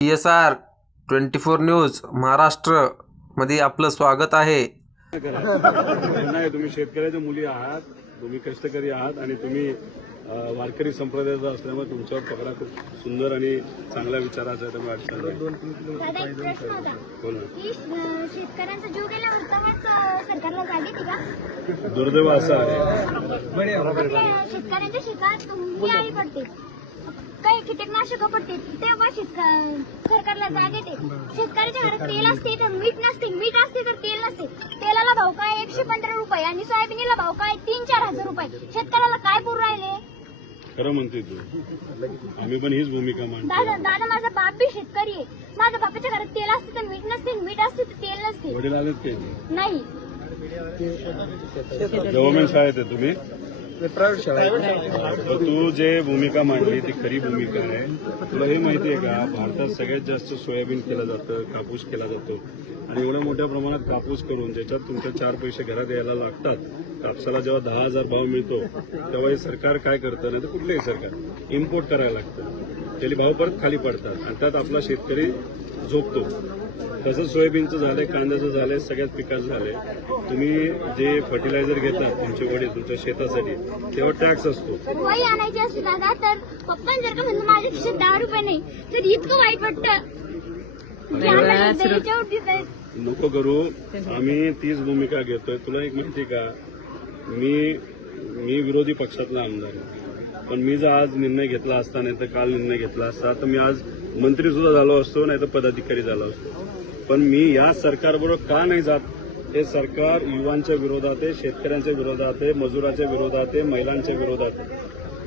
PSR 24 news Maharashtra मध्ये आपलं स्वागत आहे। नाही, तुम्ही शेतकऱ्याच्या मुली आहात, तुम्ही कष्टकरी आहात आणि तुम्ही वारकरी संप्रदायाचा असल्यामुळे तुमच्यावर तक्रार खूप सुंदर आणि चांगल्या विचाराचा आहे। त्यामुळे अडचण शेतकऱ्यांचा जीव गेल्यावर सरकारला जागे ती का? दुर्दैव असं आहे। शेतकऱ्यांच्या शेतात तुम्ही आई पडते, काही कीटकनाशक पडते, तेव्हा सरकारला जाग येते। शेतकऱ्याच्या घरात तेल असते तर मीठ नसते, मीठ असते तर तेल नसते। तेलाला भाव काय 115 रुपये आणि सोयाबीनला भाव काय 3-4 हजार रुपये। शेतकऱ्याला काय पुरू राहिले? खरं म्हणते तू, आम्ही पण हीच भूमिका मांडतो। दादा माझा बाप बी शेतकरी आहे। माझ्या बापाच्या घरात तेल असते तर मीठ नसते, मीठ असते तर तेल नसते। वडील आलेत ते नाही, गव्हर्नमेंट शाळेत आहे तुम्ही, प्रायव्हेट शाळा। तू जे भूमिका मांडली ती खरी भूमिका आहे। तुला हे माहिती आहे का, भारतात सगळ्यात जास्त सोयाबीन केलं जातं, कापूस केला जातो आणि एवढ्या मोठ्या प्रमाणात कापूस करून ज्याच्यात तुमचे 4 पैसे घरात यायला लागतात, कापसाला जेव्हा 10,000 भाव मिळतो तेव्हा हे सरकार काय करतं, नाही तर कुठलंही सरकार इम्पोर्ट करायला लागतं, त्याला भाव परत खाली पडतात आणि त्यात आपला शेतकरी झोपतो। तसंच सोयाबीनचं झालंय, कांद्याचं झालंय, सगळ्याच पिकाचं झालंय। तुम्ही जे फर्टिलायझर घेतात तुमचे वडील तुमच्या शेतासाठी, तेव्हा टॅक्स असतो। वही आणायची असते दादा, तर पप्पा जर का म्हणजे माझ्या खिशात 10 रुपये नाही तर इतकं वाईट वाटतं। नको करू, आम्ही तीच भूमिका घेतोय। तुला एक माहिती का, मी विरोधी पक्षातला आमदार आहे, पण मी जर आज निर्णय घेतला असता, नाही तर काल निर्णय घेतला असता, तर मी आज मंत्री सुद्धा झालो असतो, नाही तर पदाधिकारी झालो असतो। पण मी या सरकारबरोबर का नाही जात? हे सरकार युवांच्या विरोधात आहे, शेतकऱ्यांच्या विरोधात आहे, मजुराच्या विरोधात आहे, महिलांच्या विरोधात आहे।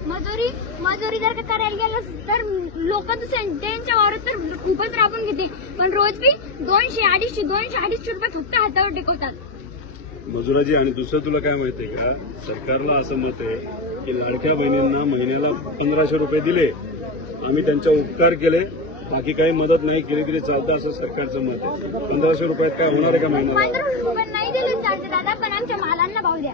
मजुरी जर का करायला गेलं तर लोक त्यांच्या वावरात तर खूपच राबून घेते, पण रोज बी 200-250 रुपये फक्त हातावर टेकवतात मजुराची। आणि दुसरं तुला काय माहितीये का, सरकारला असं मत आहे की लाडक्या बहिणींना महिन्याला 1500 रुपये दिले, आम्ही त्यांच्या उपकार केले, बाकी काही मदत नाही केली तरी चालतं, असं सरकारचं मत आहे। 1500 रुपयात काय होणार आहे का महिन्याला? 1500 रुपये नाही दिले चालते दादा, पण आमच्या मालांना भाव द्या।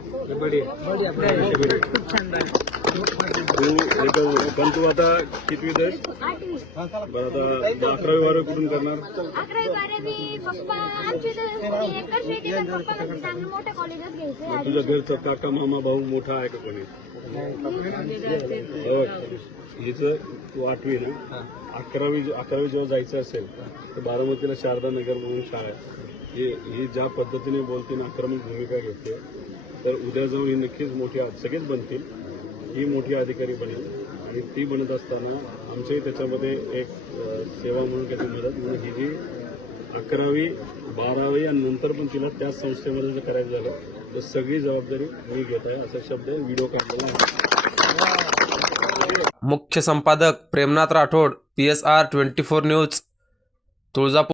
पण तू आता कितवीत आहेस? 8वी। बरं, आता 11वी 12वी कुठून करणार? 11वी 12वी पप्पा आमचे एकाच शेती, पप्पा म्हणजे चांगलं मोठ्या कॉलेजात घ्यायचं। तुझ्या घरचा काका मामा भाऊ मोठा आहे का कोणी? हिचं तू 8वी ना, 11वी जेव्हा जायचं असेल तर बारामतीला शारदा नगर म्हणून शाळा आहे। ही ज्या पद्धतीने बोलते ना, आक्रमक भूमिका घेते, तर उद्या जाऊन ही नक्कीच मोठी, सगळेच बनतील, ही मोठी अधिकारी बनेल आणि ती बनत असताना आमच्याही त्याच्यामध्ये एक सेवा म्हणून काही मदत म्हणून ही जी 11वी 12वी आणि नंतर पण तिला त्याच संस्थेमध्ये जर करायचं झालं तर सगळी जबाबदारी मी घेत आहे, असा शब्द व्हिडिओ काढलेला आहे। मुख्य संपादक प्रेमनाथ राठोड, PSR 24 न्यूज, तुळजापूर।